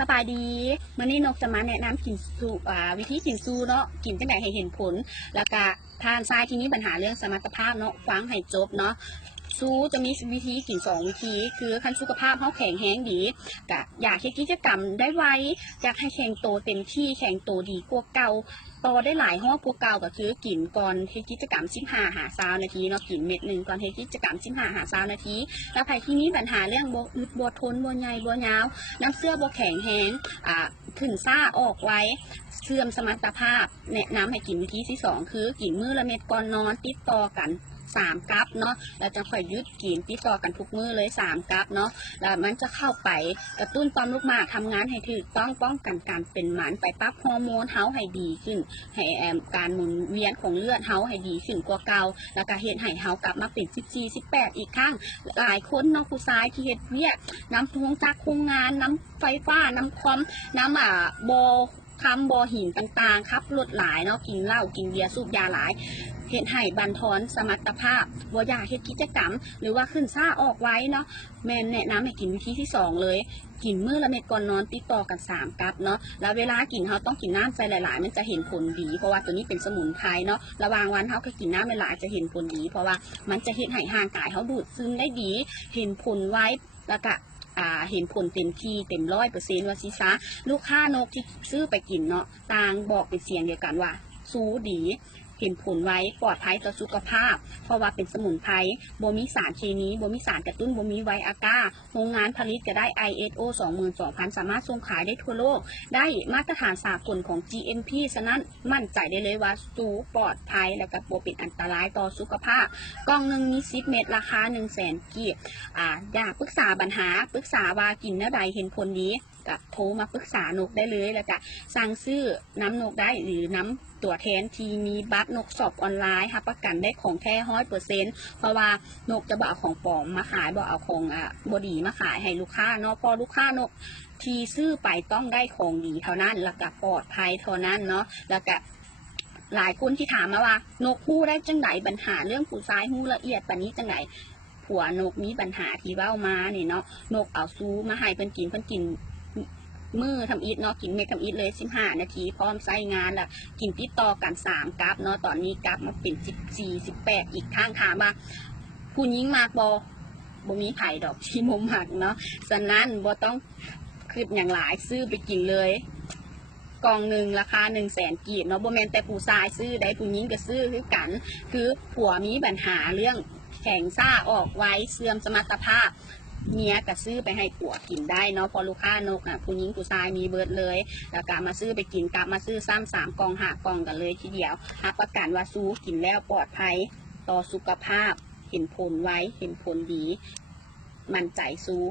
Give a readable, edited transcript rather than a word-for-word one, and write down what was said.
สบายดีมื้อนี้นกจะมาแนะนำกินซูวิธีกินซูเนาะกินจังได๋ให้เห็นผลแล้วก็ทานทรายที่มีปัญหาเรื่องสมรรถภาพเนาะฟังให้จบเนาะซูจะมีวิธีกิน2วิธีคือคันสุขภาพเฮาแข็งแรงดีก็อยากเฮ็ดกิจกรรมได้ไวอยากให้แข็งโตเต็มที่แข็งโตดีกว่าเก่าต่อได้หลายฮ้อกว่าเก่าก็คือกินก่อนเฮ็ดกิจกรรม15-20นาทีเนาะกินเม็ดนึงก่อนเฮ็ดกิจกรรม15-20นาทีแล้วใครที่มีปัญหาเรื่องบ่อึดบ่ทนบ่ใหญ่บ่ยาวน้ำเสื้อบ่แข็งแรงขึ้นซ่าออกไว้เสื่อมสมรรถภาพแนะนำให้กินวิธีที่2คือกินมื้อละเม็ดก่อนนอนติดต่อกัน3กั๊บเนาะแล้วจะค่อยยึดกินติดต่อกันทุกมื้อเลย3กั๊บเนาะแล้วมันจะเข้าไปกระตุ้นต่อมลูกหมากทำงานให้ถูกต้องป้องกันการเป็นหมันไปปรับฮอร์โมนเฮาให้ดีขึ้นให้การหมุนเวียนของเลือดเฮาให้ดีขึ้นกว่าเก่าแล้วก็เฮ็ดให้เฮากลับมาเป็น14-18อีกครั้งหลายคนเนาะผู้ชายที่เฮ็ดเวียกน้ำท่วงจักโรงงานน้ำไฟฟ้าน้ำคอมน้ำบ่อหินต่างๆครับลดหลายเนาะกินเหล้ากินเบียร์สูบยาหลายเฮ็ดให้บั่นทอนสมรรถภาพบ่อยากเฮ็ดกิจกรรมหรือว่าขึ้นซ่าออกไว้เนาะแม่แนะนำให้กินวิธีที่2เลยกินมื้อละเม็ดก่อนนอนติดต่อกัน3กั๊บเนาะแล้วเวลากินเฮาต้องกินน้ำใส่หลายๆมันจะเห็นผลดีเพราะว่าตัวนี้เป็นสมุนไพรเนาะระหว่างวันเฮาก็กินน้ำหลายๆจะเห็นผลดีเพราะว่ามันจะเฮ็ดให้ร่างกายเฮาดูดซึมได้ดีเห็นผลไวแล้วก็เห็นผลเต็มที่เต็ม100%ว่าซิซะลูกค้านกที่ซื้อไปกินเนาะต่างบอกเป็นเสียงเดียวกันว่าสู้ดีเห็นผลไว้ปลอดภัยต่อสุขภาพเพราะว่าเป็นสมุนไพรบ่มีสารเคมีบ่มีสารกระตุ้นบ่มีไวอาก้าโรงงานผลิตก็ได้ ISO 22,000 สามารถส่งขายได้ทั่วโลกได้มาตรฐานสากลของ GMP ฉะนั้นมั่นใจได้เลยว่าสู้ปลอดภัยและก็บ่เป็นอันตรายต่อสุขภาพกล่องนึงมี10เม็ดราคา 100,000 กีบอยากปรึกษาปัญหาปรึกษาว่ากินแนวใดเห็นผลดีก็โทรมาปรึกษานกได้เลยแล้วก็สั่งซื้อน้ำนกได้หรือน้ำตัวแทนที่มีบัตรนกสอบออนไลน์รับประกันได้ของแท้100%เพราะว่านกจะบ่เอาของปลอมมาขายบ่เอาของบ่ดีมาขายให้ลูกค้าเนาะพอลูกค้านกที่ซื้อไปต้องได้ของดีเท่านั้นแล้วก็ปลอดภัยเท่านั้นเนาะแล้วก็หลายคนที่ถามมาว่านกฮู้ได้จังไหนปัญหาเรื่องผู้ชายฮู้ละเอียดปานนี้จังไหนผัวนกมีปัญหาที่เว้ามานี่เนาะนกเอาซูมาให้เพิ่นกินมือทำอิฐเนาะกินเม็ดทำอิฐเลย15นาทีพร้อมใช้งานแล้วกินติดต่อกัน3กั๊บเนาะตอนนี้กั๊บมาเป็น14-18อีกข้างถามมาผู้หญิงมากบ่มีไผดอกที่บ่มักเนาะฉะนั้นบ่ต้องคิดอย่างหลายซื้อไปกินเลยกล่องหนึ่งราคา 100,000 กีบเนาะบ่แม่นแต่ผู้ชายซื้อได้ผู้หญิงก็ซื้อคือกันคือผัวมีปัญหาเรื่องแข็งซ่าออกไว้เสื่อมสมรรถภาพเมียก็ซื้อไปให้ผัวกินได้เนาะพอลูกค้านกผู้หญิงผู้ชายมีเบิดเลยแล้วก็มาซื้อไปกินกลับมาซื้อซ้ำ3กล่อง5กล่องกันเลยทีเดียวรับประกันว่าสู้กินแล้วปลอดภัยต่อสุขภาพเห็นผลไว้เห็นผลดีมั่นใจสู้